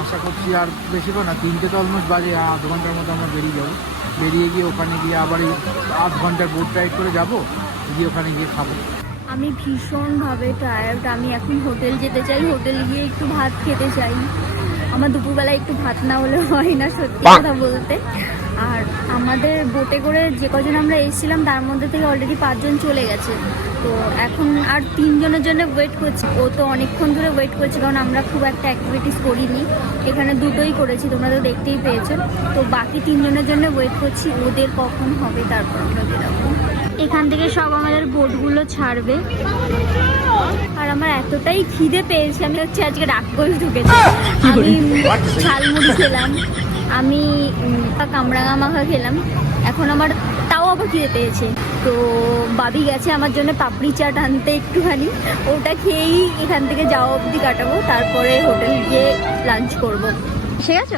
আশা করছি আর বেশিক্ষণ না, 3টে তো অলমোস্ট বাজে, আধ ঘন্টার মতো আমরা বেরিয়ে যাবো। বেরিয়ে গিয়ে ওখানে গিয়ে আবার এই আধ ঘন্টার বোট রাইড করে যাবো, গিয়ে ওখানে গিয়ে খাবো। আমি ভীষণভাবে টায়ার্ড। আমি এখন হোটেল যেতে চাই, হোটেল গিয়ে একটু ভাত খেতে চাই। আমার দুপুরবেলা একটু ভাত না হলে হয় না, সত্যি কথা বলতে। আর আমাদের বোটে করে যে কজন আমরা এসেছিলাম তার মধ্যে থেকে অলরেডি 5 জন চলে গেছে। তো এখন আর 3 জনের জন্য ওয়েট করছি। ও তো অনেকক্ষণ ধরে ওয়েট করছে, কারণ আমরা খুব একটা অ্যাক্টিভিটিস করিনি, এখানে দুটোই করেছি, তোমরা তো দেখতেই পেয়েছো। তো বাকি 3 জনের জন্য ওয়েট করছি, ওদের কখন হবে তারপর আমরা বেরোবো। এখান থেকে সব আমাদের বোটগুলো ছাড়বে। আর আমার এতটাই খিদে পেয়েছে, আমি হচ্ছে আজকে রাগ করে ঢুকেছি। আমি ঝালমুড়ি খেলাম, আমি কামরাঙা মাখা খেলাম, এখন আমার তাও আবার খিদে পেয়েছে। তো বাবি গেছে আমার জন্য পাপড়ি চাট আনতে একটুখানি, ওটা খেয়েই এখান থেকে যাওয়া অবধি কাটাবো, তারপরে হোটেল গিয়ে লাঞ্চ করবো। ঠিক আছে।